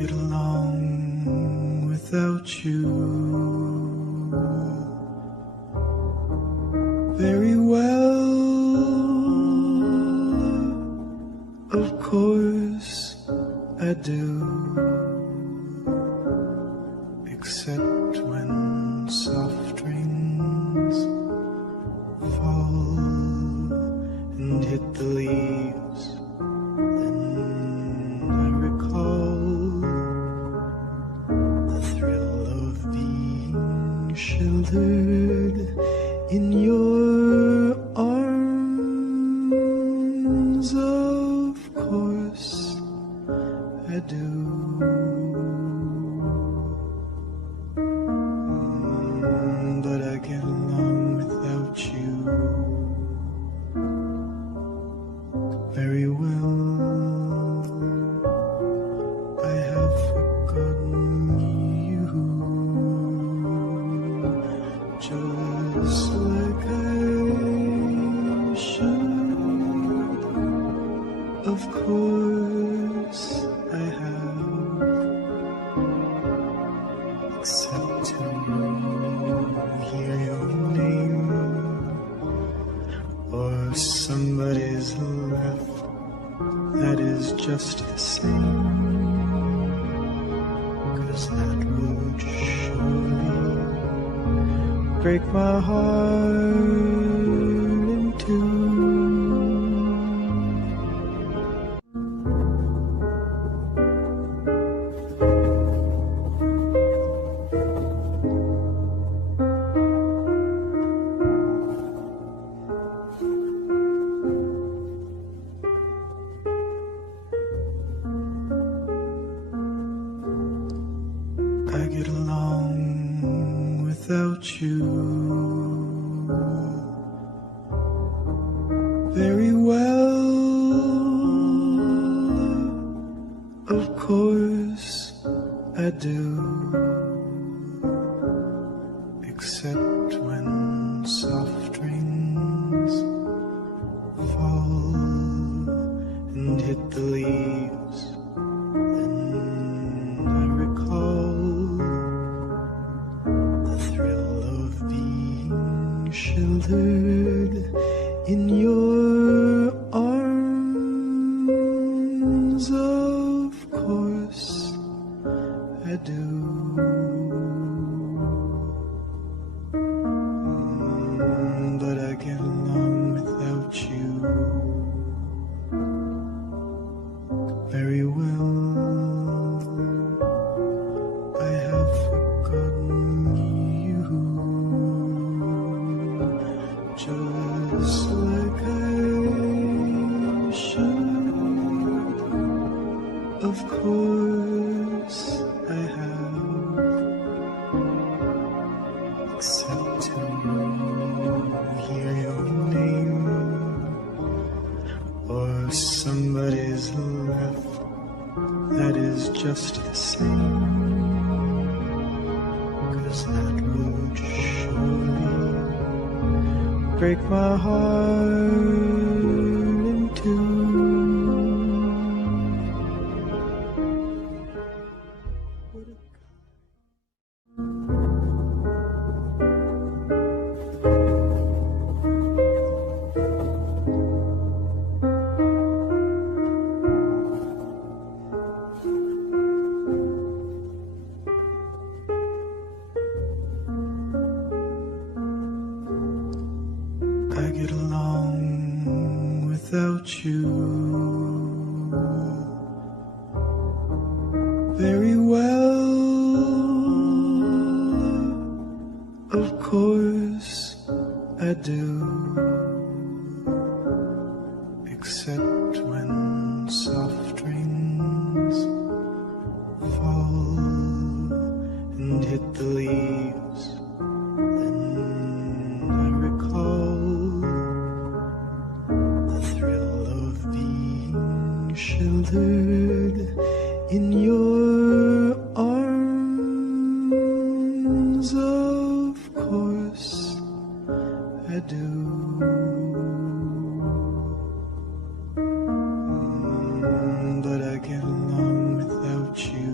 get along without you very well. Of course I do, except when soft rains fall and hit the leaves. Then I recall the thrill of being sheltered in your arms. Of course I do. But I get along without you very well. I have forgotten you, just like I should. Of course I have, except to hear your name or somebody's laugh. That is just the same, 'cause that would surely break my heart in two. I get along without you very well. Of course I do, except when soft rains fall and hit the leaves. Then I recall the thrill of being sheltered in your arms. Of course I do. But I get along without you very well. I have forgotten you, just like I should. Of course I have, except to hear your name or somebody's laugh. That is just the same, 'cause that would surely break my heart in two. I get along without you very well. Of course I do, except when soft rains fall and hit the leaves. Then I recall the thrill of being sheltered in your arms. Of course I do. But I get along without you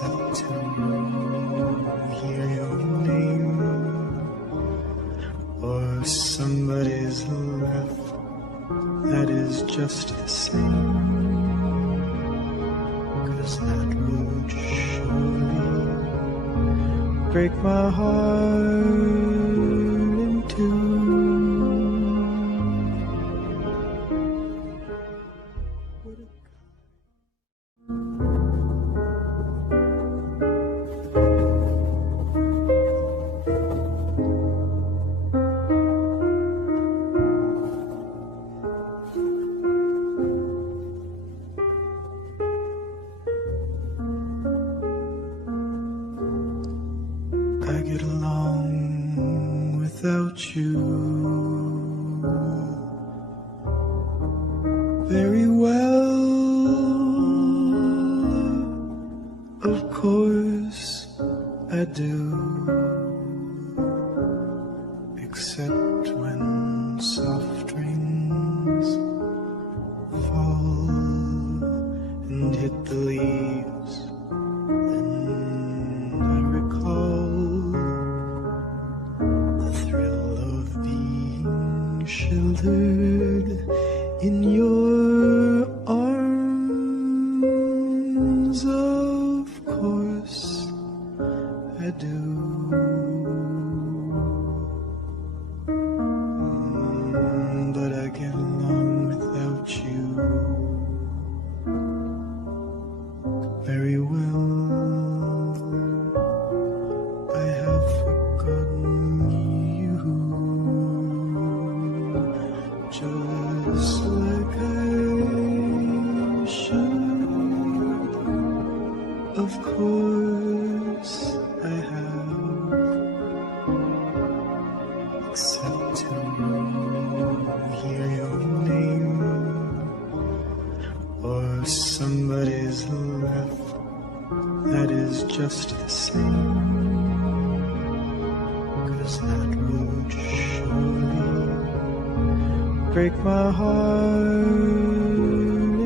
except to hear your name or somebody's laugh that is just the same, 'cause that would surely break my heart in two. I get along without you very well. Of course I do, except when soft rains fall and hit the leaves. Then I recall the thrill of being sheltered in your arms. Of course I do. But I get along without you very well. I have forgotten you, just like I should. Of course I have, except to hear your name or somebody's laugh that is just the same, 'cause that would surely break my heart